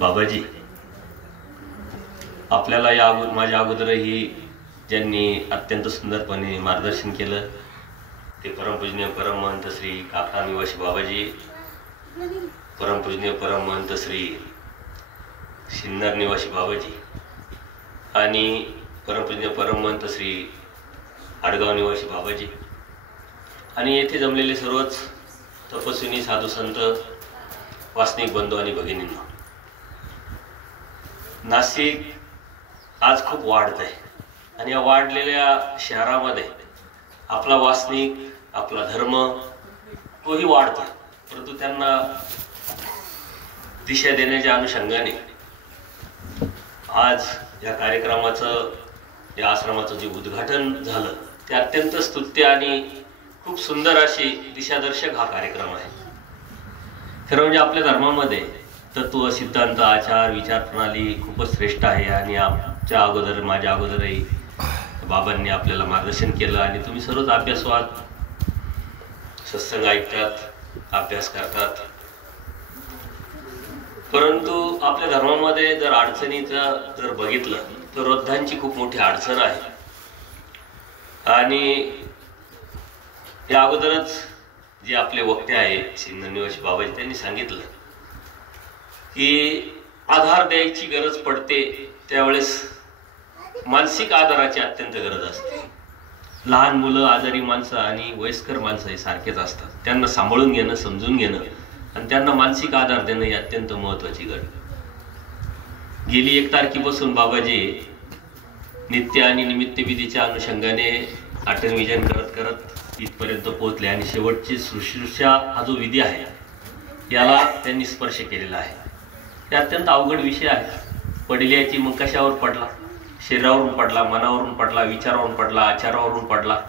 बाबाजी आपल्याला या माझ्या अगोदरही ज्यांनी अत्यंत सुंदरपणे मार्गदर्शन केलं ते परमपूजनीय परमहंत श्री काका निवासी बाबाजी, परमपूजनीय परमहंत श्री सिन्नर निवासी बाबाजी आणि परमपूजनीय परमहंत श्री आडगाव निवासी बाबाजी आणि येथे जमलेले सर्वच तपस्विनी साधू संत, वासनिक बंधू आणि भगिनींना, नाशिक आज खूप वाढत आहे आणि या वाढलेल्या शहरामध्ये आपला वासनिक, आपला धर्म तोही वाढतो, परंतु त्यांना दिशा देण्याच्या अनुषंगाने आज या कार्यक्रमाचं, या आश्रमाचं जे उद्घाटन झालं ते अत्यंत स्तुत्य आणि खूप सुंदर अशी दिशादर्शक हा कार्यक्रम आहे. खरं म्हणजे आपल्या धर्मामध्ये तत्व, सिद्धांत, आचार, विचार प्रणाली खूपच श्रेष्ठ आहे आणि आमच्या अगोदर, माझ्या अगोदरही बाबांनी आपल्याला मार्गदर्शन केलं आणि तुम्ही सर्वच अभ्यासवाद, सत्संग ऐकतात, अभ्यास करतात. परंतु आपल्या धर्मामध्ये जर अडचणीचं जर बघितलं तर वृद्धांची खूप मोठी अडचण आहे. आणि या अगोदरच जे आपले वक्ते आहे सिन्नर निवासी बाबाजी त्यांनी सांगितलं की आधार द्यायची गरज पडते त्यावेळेस मानसिक आधाराची अत्यंत गरज असते. लहान मुलं, आजारी माणसं आणि वयस्कर माणसं हे सारखेच असतात. त्यांना सांभाळून घेणं, समजून घेणं आणि त्यांना मानसिक आधार देणं ही अत्यंत महत्वाची गरज. गेली 1 तारखेपासून बाबाजी नित्य आणि निमित्त विधीच्या अनुषंगाने अटल विजन करत करत इथपर्यंत पोहोचले आणि शेवटची शुश्रूषा हा जो विधी आहे याला त्यांनी स्पर्श केलेला आहे. हे अत्यंत अवघड विषय आहे. पडल्याची मग कशावर पडला? शरीरावरून पडला, मनावरून पडला, विचारावरून पडला, आचारावरून पडला.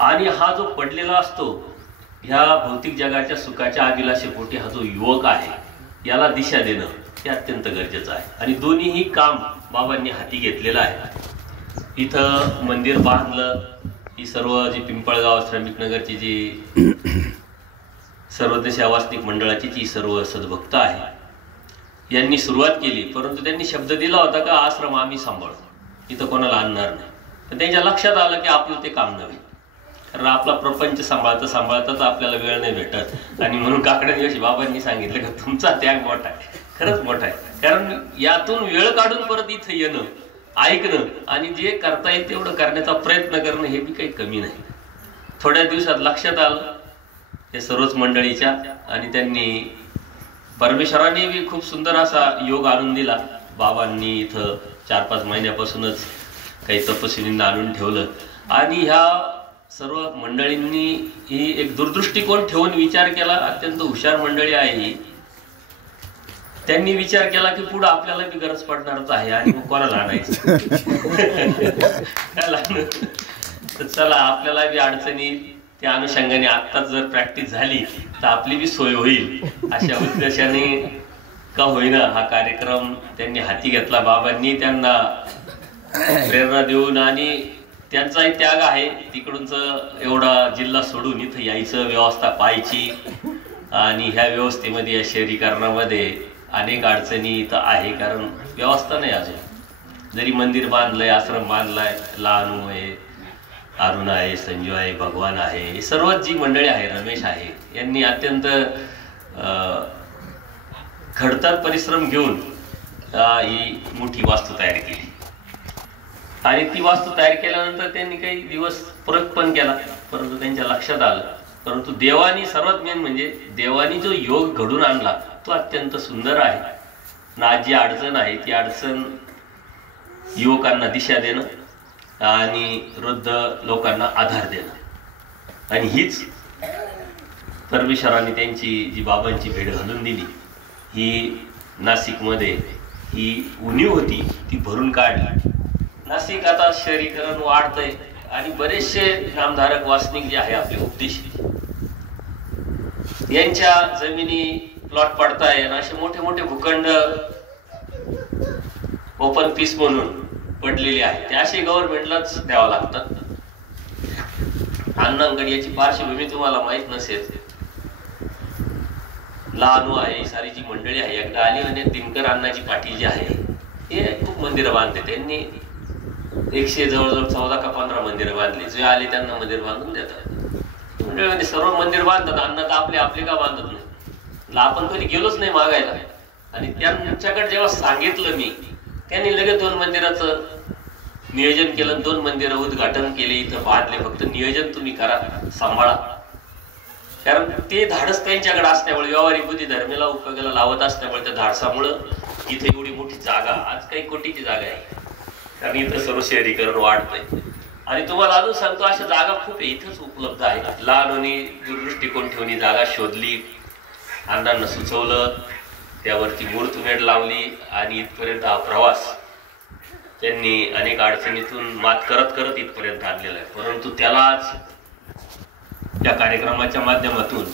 आणि हा जो पडलेला असतो ह्या भौतिक जगाच्या सुखाच्या अभिलाषेपोटी हा जो युवक आहे याला दिशा देणं हे अत्यंत गरजेचं आहे. आणि दोन्हीही काम बाबांनी हाती घेतलेलं आहे. इथं मंदिर बांधलं, ही सर्व जी पिंपळगाव, श्रमिक नगरची जी सर्वज्ञ सेवासनिक मंडळाची जी सर्व सद्भक्त आहे यांनी सुरुवात केली. परंतु त्यांनी शब्द दिला होता का आश्रम आम्ही सांभाळू, इथं कोणाला आणणार नाही. पण त्यांच्या लक्षात आलं की आपलं ते काम नव्हे, कारण आपला प्रपंच सांभाळता सांभाळताच आपल्याला वेळ नाही भेटत. आणि म्हणून काकडे दिवशी बाबांनी सांगितलं की तुमचा त्याग मोठा आहे, खरंच मोठा आहे. कारण यातून वेळ काढून परत इथं येणं, ऐकणं आणि जे करता येईल तेवढं करण्याचा प्रयत्न करणं हे बी काही कमी नाही. थोड्या दिवसात लक्षात आलं हे सर्वच मंडळीच्या आणि त्यांनी, परमेश्वराने बी खूप सुंदर असा योग आणून दिला. बाबांनी इथं 4-5 महिन्यापासूनच काही तपस्विनींना आणून ठेवलं आणि ह्या सर्व मंडळींनी ही एक दूरदृष्टिकोन ठेवून विचार केला. अत्यंत हुशार मंडळी आहे ही. त्यांनी विचार केला की पुढे आपल्याला बी गरज पडणारच आहे आणि मग कोणाला आणायचं तर चला आपल्याला बी अडचणी त्या अनुषंगाने आत्ताच जर प्रॅक्टिस झाली तर आपली बी सोय होईल अशा उद्देशाने का होईना हा कार्यक्रम त्यांनी हाती घेतला. बाबांनी त्यांना प्रेरणा देऊन आणि त्यांचाही त्याग आहे, तिकडूनच एवढा जिल्हा सोडून इथं यायचं, व्यवस्था पाहायची आणि ह्या व्यवस्थेमध्ये, या शहरीकरणामध्ये अनेक अडचणी इथं आहे. कारण व्यवस्था नाही अजून. जरी मंदिर बांधलंय, आश्रम बांधलाय, लहानू आहे, अरुण आहे, संजू आहे, भगवान आहे, हे सर्वच जी मंडळी आहे, रमेश आहे, यांनी अत्यंत खडतर परिश्रम घेऊन ही मोठी वास्तू तयार केली. आणि ती वास्तू तयार केल्यानंतर त्यांनी काही दिवस परत पण केला, परंतु त्यांच्या लक्षात आलं. परंतु देवानी, सर्वात मेन म्हणजे देवानी जो योग घडून आणला तो अत्यंत सुंदर आहे. ना जी अडचण आहे ती अडचण युवकांना दिशा देणं आणि वृद्ध लोकांना आधार देणं. आणि हीच परमेश्वराने त्यांची जी बाबांची भेट घालून दिली, ही नाशिकमध्ये ही उणीव होती ती भरून काढली. नाशिक आता शहरीकरण वाढतंय आणि बरेचसे नामधारक वासनिक जे आहे आपले उपदेशी यांच्या जमिनी प्लॉट पडताय आणि असे मोठे मोठे भूखंड ओपन पीस म्हणून पडलेले आहेत. ते असे गव्हर्नमेंटलाच द्यावं लागतात. अन्नंगड याची पार्श्वभूमी तुम्हाला माहित नसेल लहानू आहे, सारी जी मंडळी आहे एकदा आली आणि दिनकर अण्णाची पाठी जी आहे हे खूप मंदिरं बांधले त्यांनी. 100 जवळजवळ 14 का 15 मंदिरं बांधली. जे आले त्यांना मंदिर बांधून देतात. मंडळी सर्व मंदिर बांधतात, अण्णा तर आपले का बांधत नाही. आपण कधी गेलोच नाही मागायला. आणि त्यांच्याकडे जेव्हा सांगितलं मी, त्यांनी लगेच 2 मंदिराचं नियोजन केलं, 2 मंदिरं उद्घाटन केले, इथं बांधले. फक्त नियोजन तुम्ही करा, सांभाळा. कारण ते धाडस त्यांच्याकडे असल्यामुळे, व्यावहारिक बुद्धी धर्मेला उपयोगाला लावत असल्यामुळे, त्या धाडसामुळं इथे एवढी मोठी जागा, आज काही कोटीची जागा आहे. कारण इथं सर्व शहरीकरण वाढतंय. आणि तुम्हाला अजून सांगतो, अशा जागा खूप आहे, इथंच उपलब्ध आहे. लहानोनी दूरदृष्टिकोन ठेवून ही जागा शोधली, अण्णांना सुचवलं, त्यावरती मुहूर्तमेढ लावली आणि इथपर्यंत हा प्रवास त्यांनी अनेक अडचणीतून मात करत करत इथपर्यंत आणलेला आहे. परंतु त्याला आज या कार्यक्रमाच्या माध्यमातून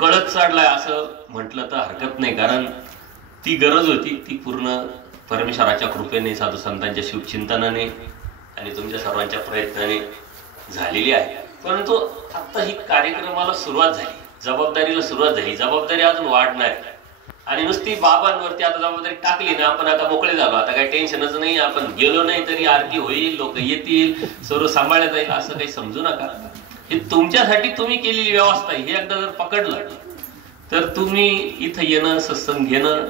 कळत चढलाय असं म्हटलं तर हरकत नाही. कारण ती गरज होती, ती पूर्ण परमेश्वराच्या कृपेने, साधू संतांच्या शुभचिंतनाने आणि तुमच्या सर्वांच्या प्रयत्नाने झालेली आहे. परंतु आता ही कार्यक्रमाला सुरुवात झाली, जबाबदारीला सुरुवात झाली, जबाबदारी अजून वाढणार आहे. आणि नुसती बाबांवरती आता जबाबदारी टाकली ना, आपण आता मोकळे झालो, आता काही टेन्शनच नाही, आपण गेलो नाही तरी आरती होईल, लोक येतील, सर्व सांभाळण्यात जाईल असं काही समजू नका. हे तुमच्यासाठी तुम्ही केलेली व्यवस्था आहे. हे एकदा जर पकडलं तर तुम्ही इथं येणं, सत्संग घेणं,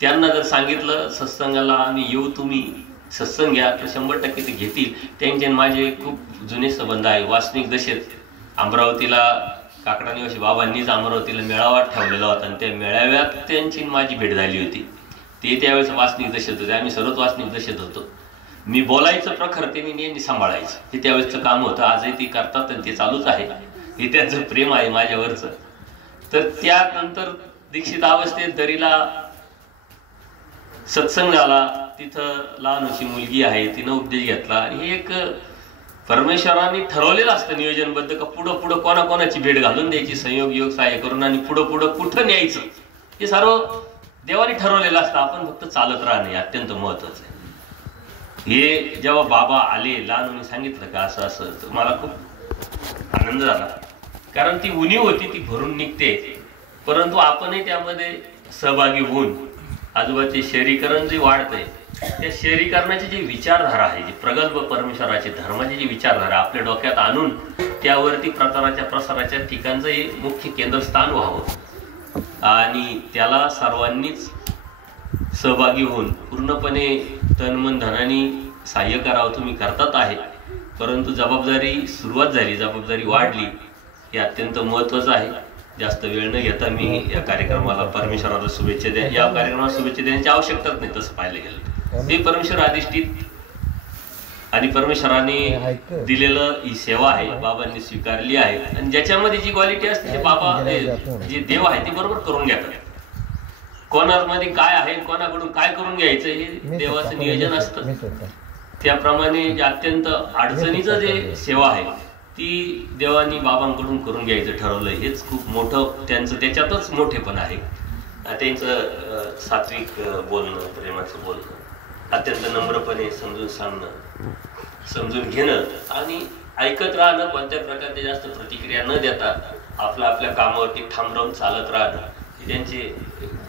त्यांना जर सांगितलं सत्संगाला आम्ही येऊ, तुम्ही सत्संग घ्या, तर 100% ते घेतील. त्यांचे माझे खूप जुने संबंध आहे. वासनिक दशेत अमरावतीला काकडा निवासी बाबांनीच अमरावतीला मेळावा ठेवलेला होता आणि त्या मेळाव्यात त्यांची माझी भेट झाली होती. ते त्यावेळेस वासनिक दशेत होते, आम्ही सर्वच वासनिक दशेत होतो. मी बोलायचं प्रखर, त्यांनी सांभाळायचं, हे त्यावेळेसचं काम होतं. आजही ती करतात आणि ते चालूच आहे. हे त्यांचं प्रेम आहे माझ्यावरचं. तर त्यानंतर दीक्षित अवस्थेत दरीला सत्संग झाला, तिथं लहान अशी मुलगी आहे, तिनं उपदेश घेतला. आणि हे एक परमेश्वरांनी ठरवलेलं असतं नियोजनबद्ध, का पुढं पुढं कोणाकोणाची भेट घालून द्यायची, संयोग योग सहाय्य करून, आणि पुढं पुढं कुठं न्यायचं हे सर्व देवाने ठरवलेलं असतं. आपण फक्त चालत राहणे अत्यंत महत्वाचं आहे. हे जेव्हा बाबा आले, लहान सांगितलं का असं असं, तर मला खूप आनंद झाला. कारण ती उणीव होती, ती भरून निघते. परंतु आपणही त्यामध्ये सहभागी होऊन आजूबाजूचे शहरीकरण जे वाढतंय, त्या शहरीकरणाची जी विचारधारा आहे, जी प्रगल्भ परमेश्वराची धर्माची जी विचारधारा आपल्या डोक्यात आणून त्यावरती प्रसाराच्या ठिकाणचं हे मुख्य केंद्रस्थान व्हावं आणि त्याला सर्वांनीच सहभागी होऊन पूर्णपणे तन मन धनाने सहाय्य करावं. तुम्ही करतात आहे, परंतु जबाबदारी सुरुवात झाली, जबाबदारी वाढली, हे अत्यंत महत्वाचं आहे. जास्त वेळ न घेता मी या कार्यक्रमाला परमेश्वराला शुभेच्छा द्या. या कार्यक्रमाला शुभेच्छा देण्याची आवश्यकताच नाही. तसं पाहिलं गेलं ते परमेश्वर अधिष्ठित आणि परमेश्वराने दिलेलं ही सेवा आहे, बाबांनी स्वीकारली आहे. आणि ज्याच्यामध्ये जी क्वालिटी असते ते बाबा जे देव आहे ते बरोबर करून घेतात. कोणामध्ये काय आहे, कोणाकडून काय करून घ्यायचं हे देवाचं नियोजन असतं. त्याप्रमाणे अत्यंत अडचणीचं जे सेवा आहे ती देवानी बाबांकडून करून घ्यायचं ठरवलंय. हेच खूप मोठं त्यांचं, त्याच्यातच मोठेपण आहे. त्यांचं सात्विक बोलणं, प्रेमाचं बोलणं, अत्यंत नम्रपणे समजून सांगणं, समजून घेणं आणि ऐकत राहणं, कोणत्या प्रकारचे जास्त प्रतिक्रिया न देता आपल्या आपल्या कामावरती ठाम राहून चालत राहणं, हे त्यांचे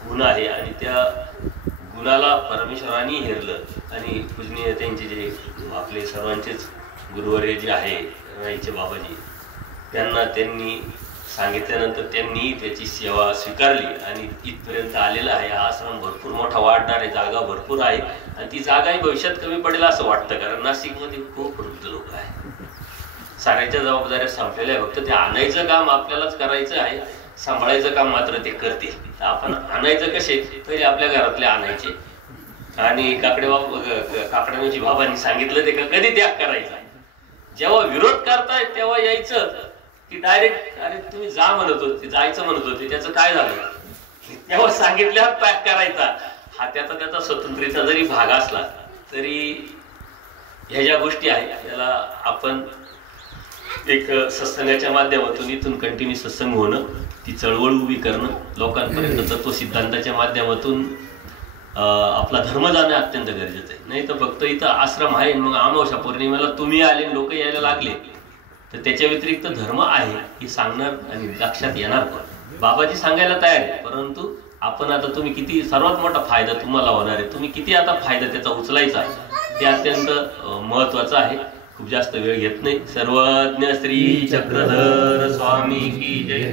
गुण आहे. आणि त्या गुणाला परमेश्वराने हेरलं आणि पूजनीय त्यांचे जे आपले सर्वांचेच गुरुवर्य जे आहे राईचे बाबाजी, त्यांनी सांगितल्यानंतर त्यांनी त्याची सेवा स्वीकारली आणि इथपर्यंत आलेला आहे. हा आश्रम भरपूर मोठा वाढणार आहे, जागा भरपूर आहे आणि ती जागाही भविष्यात कमी पडेल असं वाटतं. कारण नाशिकमध्ये खूप वृद्ध लोक आहे, साऱ्याच्या जबाबदाऱ्या संपलेल्या आहे. फक्त ते आणायचं काम आपल्यालाच करायचं आहे, सांभाळायचं काम मात्र ते करतील. तर आपण आणायचं कसे, पहिले आपल्या घरातले आणायचे. आणि काकड्याची बाबांनी सांगितलं ते कधी त्याग करायचा. जेव्हा विरोध करताय तेव्हा यायचं की डायरेक्ट अरे तुम्ही जा म्हणत होते, जायचं म्हणत होते, त्याचं काय झालं, तेव्हा सांगितल्यावर त्याग करायचा. हा त्याचा स्वतंत्र्याचा जरी भाग असला तरी ह्या ज्या गोष्टी आहेत याला आपण एक सत्संगाच्या माध्यमातून इथून कंटिन्यू सत्संग होणं, ती चळवळ उभी करणं, लोकांपर्यंत तत्वसिद्धांताच्या माध्यमातून आपला धर्म जाणं अत्यंत गरजेचं आहे. नाही तर फक्त इथं आश्रम आहे, मग अमावस्या पौर्णिमेला तुम्ही आले लोक यायला लागले, तर त्याच्या व्यतिरिक्त धर्म आहे हे सांगणार आणि लक्षात येणार पण. बाबाजी सांगायला तयार आहे, परंतु आपण आता तुम्ही किती, सर्वात मोठा फायदा तुम्हाला होणार आहे, तुम्ही किती आता फायदा त्याचा उचलायचा ते अत्यंत महत्वाचं आहे. खूप जास्त वेळ घेत नाही. सर्वज्ञ श्री चक्रधर स्वामी की जय.